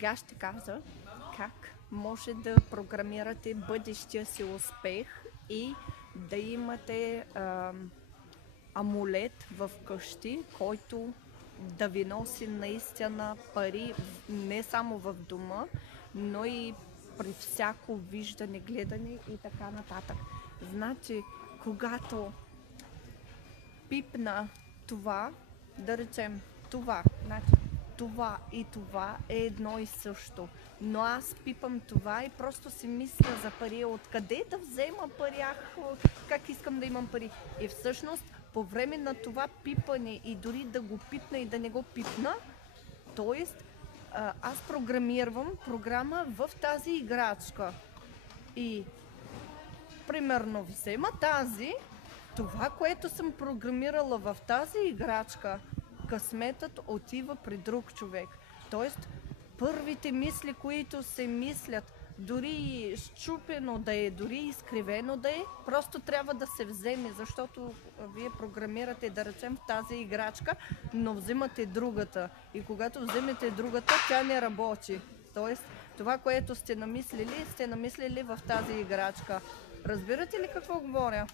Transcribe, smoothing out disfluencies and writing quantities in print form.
Сега ще кажа как може да програмирате бъдещия си успех и да имате амулет в къщи, който да ви носи наистина пари не само в дома, но и при всяко виждане, гледане и така нататък. Значи, когато пипна това, да речем това, значи това и това е едно и също. Но аз пипам това и просто си мисля за пари. Откъде да взема пари? Как искам да имам пари? И всъщност по време на това пипане и дори да го пипна и да не го пипна, т.е. аз програмирам програма в тази играчка. И примерно взема тази, това, което съм програмирала в тази играчка, късметът отива при друг човек. Тоест, първите мисли, които се мислят, дори счупено да е, дори изкривено да е, просто трябва да се вземе, защото вие програмирате, да речем, в тази играчка, но взимате другата. И когато вземете другата, тя не работи. Тоест, това, което сте намислили в тази играчка. Разбирате ли какво говоря?